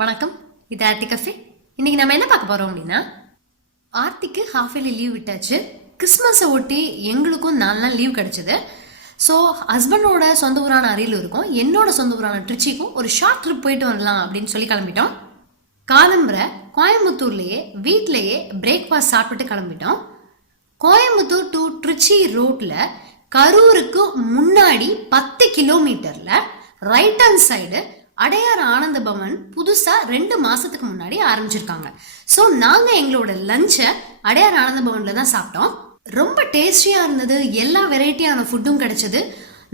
வணக்கம். இது ஆர்த்தி கஃபே. இன்னைக்கு நம்ம என்ன பார்க்க போகிறோம் அப்படின்னா ஆர்த்திக்கு ஹாஃப் இயர்லி லீவ் விட்டாச்சு. கிறிஸ்மஸை ஒட்டி எங்களுக்கும் நாலு நாள் லீவ் கிடச்சிது. ஸோ ஹஸ்பண்டோட சொந்த ஊரான அரியலூருக்கும் என்னோட சொந்த ஊரான ட்ரிச்சிக்கும் ஒரு ஷார்ட் ட்ரிப் போயிட்டு வரலாம் அப்படின்னு சொல்லி கிளம்பிட்டோம். காலம்பரை கோயம்புத்தூர்லேயே வீட்டிலேயே பிரேக்ஃபாஸ்ட் சாப்பிட்டு கிளம்பிட்டோம். கோயம்புத்தூர் டு ட்ரிச்சி ரோட்டில் கரூருக்கு முன்னாடி பத்து கிலோமீட்டரில் right hand side Adyar Ananda Pawan புதுசாக ரெண்டு மாதத்துக்கு முன்னாடி ஆரம்பிச்சிருக்காங்க. ஸோ நாங்கள் எங்களோட லஞ்சை அடையார் ஆனந்த பவனில் தான் சாப்பிட்டோம். ரொம்ப டேஸ்டியாக இருந்தது. எல்லா வெரைட்டியான ஃபுட்டும் கிடைச்சது.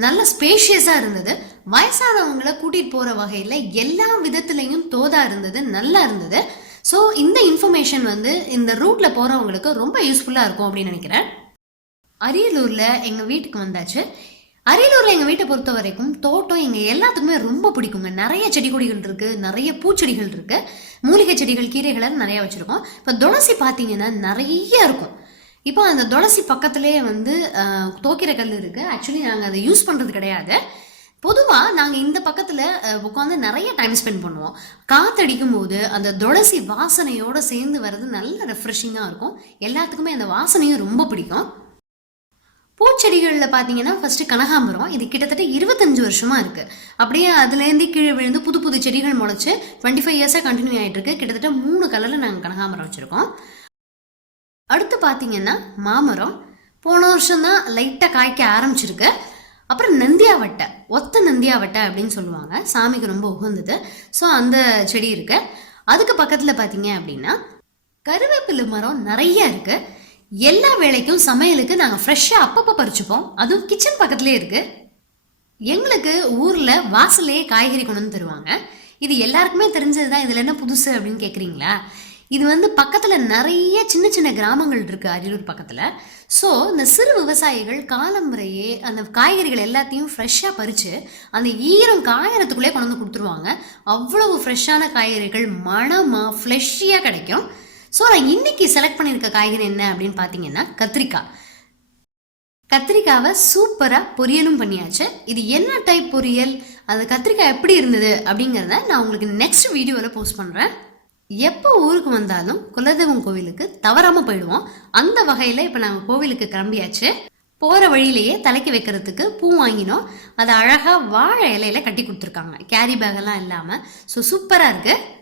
நல்ல ஸ்பேஷியஸாக இருந்தது. வயசானவங்கள கூட்டிகிட்டு போகிற வகையில் எல்லா விதத்துலேயும் தோதாக இருந்தது நல்லா இருந்தது. ஸோ இந்த இன்ஃபர்மேஷன் வந்து இந்த ரூட்டில் போகிறவங்களுக்கு ரொம்ப யூஸ்ஃபுல்லாக இருக்கும் அப்படின்னு நினைக்கிறேன். அரியலூரில் எங்கள் வீட்டுக்கு வந்தாச்சு. அரியலூரில் எங்கள் வீட்டை பொறுத்த வரைக்கும் தோட்டம் எங்கள் எல்லாத்துக்குமே ரொம்ப பிடிக்குங்க. நிறைய செடி கொடிகள் இருக்குது நிறைய பூச்செடிகள் இருக்குது மூலிகை செடிகள் கீரைகளை நிறையா வச்சுருக்கோம். இப்போ துளசி பார்த்தீங்கன்னா நிறைய இருக்கும். இப்போ அந்த துளசி பக்கத்துலேயே வந்து தோக்கிற கல் இருக்குது ஆக்சுவலி நாங்கள் அதை யூஸ் பண்ணுறது கிடையாது. பொதுவாக நாங்கள் இந்த பக்கத்தில் உட்காந்து நிறைய டைம் ஸ்பெண்ட் பண்ணுவோம். காற்றடிக்கும் போது அந்த துளசி வாசனையோடு சேர்ந்து வர்றது நல்ல ரெஃப்ரெஷிங்காக இருக்கும். எல்லாத்துக்குமே அந்த வாசனையும் ரொம்ப பிடிக்கும். பூச்செடிகளில் பார்த்தீங்கன்னா ஃபஸ்ட்டு கனகாம்பரம் இது கிட்டத்தட்ட இருபத்தஞ்சு வருஷமாக இருக்குது அப்படியே அதுலேருந்து கீழே விழுந்து புது புது செடிகள் முளைச்சி டுவெண்ட்டி ஃபைவ் இயர்ஸாக கண்டினியூ ஆகிட்டு இருக்கு. கிட்டத்தட்ட மூணு கலரில் நாங்கள் கனகாம்பரம் வச்சுருக்கோம். அடுத்து பார்த்தீங்கன்னா மாமரம். போன வருஷம் தான் லைட்டாக காய்க்க ஆரம்பிச்சிருக்கு. அப்புறம் நந்தியாவட்டை ஒத்த நந்தியாவட்டை அப்படின்னு சொல்லுவாங்க. சாமிக்கு ரொம்ப உகந்தது. ஸோ அந்த செடி இருக்குது அதுக்கு பக்கத்தில் பார்த்தீங்க அப்படின்னா கருவேப்பிலை மரம் நிறைய இருக்குது எல்லா வேலைக்கும் சமையலுக்கு நாங்கள் ஃப்ரெஷ்ஷாக அப்பப்போ பறிச்சுப்போம். அதுவும் கிச்சன் பக்கத்துலேயே இருக்கு. எங்களுக்கு ஊரில் வாசல்லையே காய்கறி கொண்டு வந்து தருவாங்க. இது எல்லாருக்குமே தெரிஞ்சது தான் இதில் என்ன புதுசு அப்படின்னு கேட்குறீங்களா இது வந்து பக்கத்தில் நிறைய சின்ன சின்ன கிராமங்கள் இருக்குது அரியலூர் பக்கத்தில். ஸோ இந்த சிறு விவசாயிகள் காலம்புறையே அந்த காய்கறிகள் எல்லாத்தையும் ஃப்ரெஷ்ஷாக பறித்து அந்த ஈரம் காயறதுக்குள்ளே கொண்டு வந்து கொடுத்துருவாங்க. அவ்வளவு ஃப்ரெஷ்ஷான காய்கறிகள் மணமாக ஃப்ளெஷ்ஷியாக கிடைக்கும். ஸோ நான் இன்னைக்கு செலக்ட் பண்ணியிருக்க காய்கறி என்ன அப்படின்னு பார்த்தீங்கன்னா கத்திரிக்காய். கத்திரிக்காவை சூப்பராக பொரியலும் பண்ணியாச்சு. இது என்ன டைப் பொரியல்? அது கத்திரிக்காய் எப்படி இருந்தது அப்படிங்கிறத நான் உங்களுக்கு நெக்ஸ்ட் வீடியோவில் போஸ்ட் பண்ணுறேன் எப்போ ஊருக்கு வந்தாலும் குலதெய்வம் கோவிலுக்கு தவறாமல் போயிடுவோம். அந்த வகையில் இப்போ நாங்கள் கோவிலுக்கு கிளம்பியாச்சு. போகிற வழியிலேயே தலைக்கு வைக்கிறதுக்கு பூ வாங்கினோம். அதை அழகாக வாழை இலையில கட்டி கொடுத்துருக்காங்க. கேரி பேக்கெல்லாம் இல்லாமல் ஸோ சூப்பராக இருக்குது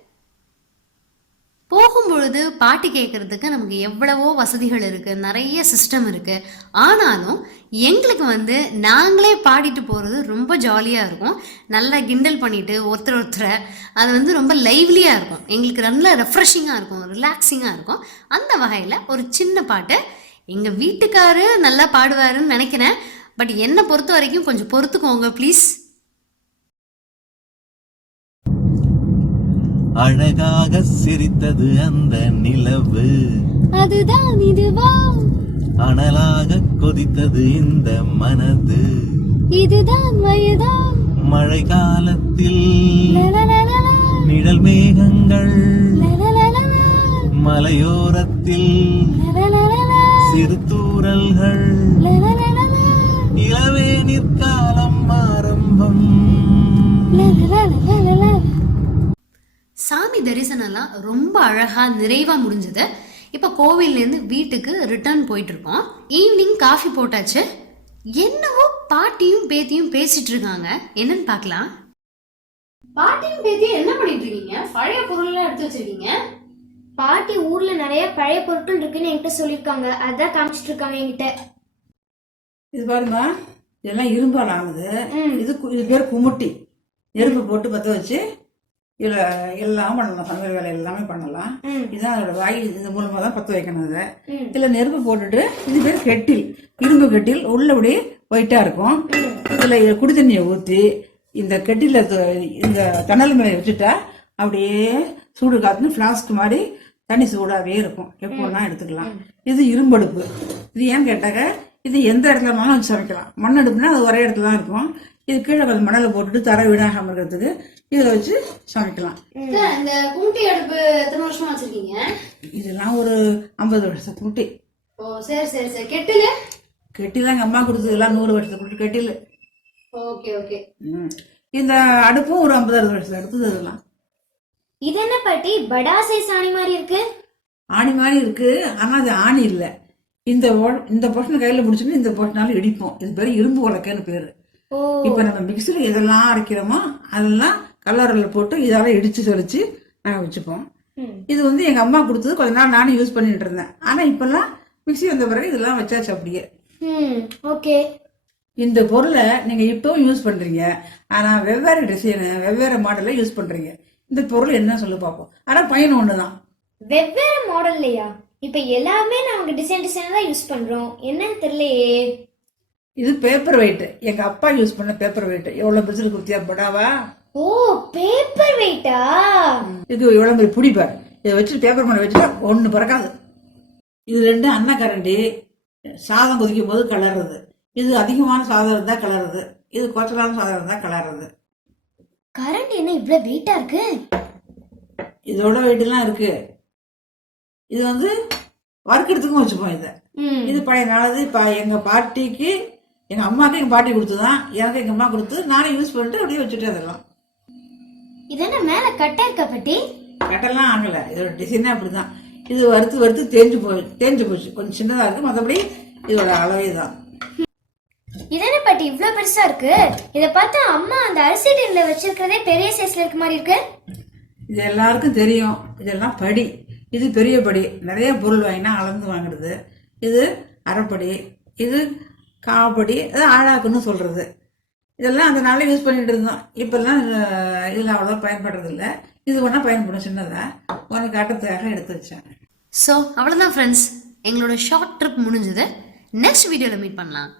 போகும்பொழுது பாட்டு கேட்கறதுக்கு நமக்கு எவ்வளவோ வசதிகள் இருக்குது நிறைய சிஸ்டம் இருக்குது ஆனாலும் எங்களுக்கு வந்து நாங்களே பாடிட்டு போகிறது ரொம்ப ஜாலியாக இருக்கும். நல்லா கிண்டல் பண்ணிட்டு ஒருத்தர் ஒருத்தரை அது வந்து ரொம்ப லைவ்லியாக இருக்கும். எங்களுக்கு நல்ல ரெஃப்ரெஷிங்காக இருக்கும் ரிலாக்ஸிங்காக இருக்கும். அந்த வகையில் ஒரு சின்ன பாட்டு எங்கள் வீட்டுக்காரு நல்லா பாடுவாருன்னு நினைக்கிறேன். பட் என்னை பொறுத்த வரைக்கும் கொஞ்சம் பொறுத்துக்கோங்க ப்ளீஸ் அழகாக சிரித்தது அந்த நிலவு. அதுதான் இதுவா? அனலாக கொதித்தது இந்த மனது. இதுதான் வயதா? மழை காலத்தில் நிழல் மேகங்கள் மலையோரத்தில் சிறு தூறல்கள் இளவே நிற்காலம் ஆரம்பம். சாமி தரிசனம்லாம் ரொம்ப அழகா நிறைவா முடிஞ்சது. இப்போ கோவில்லேருந்து வீட்டுக்கு ரிட்டர்ன் போயிட்டு இருக்கோம் ஈவினிங் காஃபி போட்டாச்சு. என்னவோ பாட்டியும் பேத்தியும் பேசிட்டு இருக்காங்க என்னன்னு பார்க்கலாம். பாட்டியும் பேத்தியும் என்ன பண்ணிட்டு இருக்கீங்க பழைய பொருள்லாம் எடுத்து வச்சிருக்கீங்க? பாட்டி ஊர்ல நிறைய பழைய பொருட்கள் இருக்குன்னு என்கிட்ட சொல்லியிருக்காங்க. அதான் காமிச்சிட்டு இருக்காங்க என்கிட்ட. இது பாருங்க. இதெல்லாம் இரும்பால் ஆகுது. இது இது பேர் குமுட்டி. நெருப்பு போட்டு பற்ற வச்சு இதில் எல்லாம் பண்ணலாம் சமையல் வேலை எல்லாமே பண்ணலாம். இதுதான் அதோட வாய் இது மூலமாக தான் பற்ற வைக்கணும் ம். இதில் நெருப்பு போட்டுட்டு இது பேர் கெட்டில். இரும்பு கெட்டில் உள்ளபடி ஒயிட்டாக இருக்கும். இதில் குடி தண்ணியை ஊற்றி இந்த கெட்டில இந்த தணல் மேலே வச்சுட்டா அப்படியே சூடு காத்துன்னு ஃப்ளாஸ்க் மாதிரி தண்ணி சூடாகவே இருக்கும். எப்போனா எடுத்துக்கலாம். இது இரும்படுப்பு. இது ஏன்னு கேட்டாக்க இது எந்த இடத்துல வேணாலும் வச்சு சமைக்கலாம். மண் அடுப்புனா அது ஒரே இடத்துல தான் இருக்கும். இது கீழே கொஞ்சம் மணலை போட்டுட்டு தரை வீடாகாமல் இருக்கிறதுக்கு இதில் வச்சு சமைக்கலாம். இந்த கும்டி அடுப்பு எத்தனை வருஷமா வச்சிருக்கீங்க? இதெல்லாம் ஒரு ஐம்பது வருஷம் குட்டி ஓ சரி சரி சரி. கெட்டில? கெட்டில் எங்கள் அம்மா கொடுத்தது. எல்லாம் நூறு வருஷத்துக்கு குட்டி கெட்டில். Okay okay. ம். இந்த அடுப்பும் ஒரு ஐம்பது அறுபது வருஷம் அடுத்தது இதெல்லாம். இது என்ன பாட்டி? படா சைஸ் ஆணி மாதிரி இருக்கு? ஆணி மாதிரி இருக்கு. ஆனா அது ஆணி இல்லை. இந்த இந்த போர்ஷன் கையில முடிச்சுன்னு இந்த போர்ஷனால இடிப்போம். இது பேரு இரும்பு உலக்கைன்னு பேரு. இப்ப நம்ம மிக்சியில் எதெல்லாம் அரைக்கிறோமோ அதெல்லாம் கல்லறையில் போட்டு இதால இடிச்சு தெளிச்சு நாங்கள் வச்சுப்போம். இது வந்து எங்க அம்மா கொடுத்தது. கொஞ்ச நாள் நானும் யூஸ் பண்ணிட்டு இருந்தேன். ஆனா இப்பெல்லாம் மிக்ஸி வந்த பிறகு இதெல்லாம் வச்சாச்சு அப்படியே. ஓகே இந்த பொருளை நீங்க இப்பவும் யூஸ் பண்றீங்க. ஆனா வெவ்வேறு டிசைனு வெவ்வேறு மாடல்ல யூஸ் பண்றீங்க. இந்த பொருள் என்ன சொல்லி பார்ப்போம் ஆனா பயன் ஒண்ணுதான். வெவ்வேறு மாடல்லையா இப்ப எல்லாமே நாங்க டிசைன் டிசைன் தான் யூஸ் பண்றோம். என்னன்னு தெரியலையே. இது பேப்பர் வெயிட் எங்க அப்பா யூஸ் பண்ண பேப்பர் வெயிட் எவ்வளவு பெருசு குத்தியா படாவா? ஓ பேப்பர் வெயிட்டா இது எவ்வளவு பெரிய பிடிப்பார் இதை வச்சு பேப்பர் மேல வச்சுட்டா ஒண்ணு பறக்காது. இது ரெண்டு அன்னக்கரண்டி சாதம் கொதிக்கும் போது கலருது இது அதிகமான சாதம் இருந்தா கலருது இது குறைச்சலான சாதம் இருந்தா கலருது கரண்ட் என்ன இவ்வளவு வெயிட்டா இருக்கு? இதோட வெயிட்லாம் இருக்கு. இது வந்து வறுக்கிறதுக்கும் வச்சுப்போம் இதை. இது பழைய நாளது. இப்போ எங்க பாட்டிக்கு எங்க அம்மாவுக்கு எங்க பாட்டி கொடுத்துதான் எனக்கு எங்க அம்மா கொடுத்து நானும் யூஸ் பண்ணிட்டு அப்படியே வச்சுட்டு அதெல்லாம் இது என்ன மேல கட்டா இருக்கா பாட்டி? கட்டெல்லாம் ஆகல. இதோட டிசைனே அப்படிதான். இது வறுத்து வறுத்து தேஞ்சு போய் தேஞ்சு போச்சு. கொஞ்சம் சின்னதா இருக்கு மற்றபடி இதோட அளவே தான் இது என்ன பாட்டி இவ்வளவு பெருசா இருக்கு? இத பார்த்தா அம்மா அந்த அரிசி டின்ல வச்சிருக்கிறதே பெரிய சைஸ்ல இருக்க மாதிரி இருக்கு. இது எல்லாருக்கும் தெரியும். இதெல்லாம் படி. இது பெரிய படி. நிறைய பொருள் வாங்கினா அளந்து வாங்குறது. இது அரைப்படி. இது காவப்படி அதான் ஆழாக்குன்னு சொல்கிறது இதெல்லாம் அந்த நாளில் யூஸ் பண்ணிகிட்டு இருந்தோம். இப்போல்லாம் இதில் இதெல்லாம் அவ்வளோ பயன்படுறதில்ல. இது ஒன்றா பயன்படும் சின்னதாக உனக்கு காட்டுறதுக்காக எடுத்து வச்சேன். ஸோ அவ்வளோதான் ஃப்ரெண்ட்ஸ் எங்களோட ஷார்ட் ட்ரிப் முடிஞ்சது. நெக்ஸ்ட் வீடியோவில் மீட் பண்ணலாம்.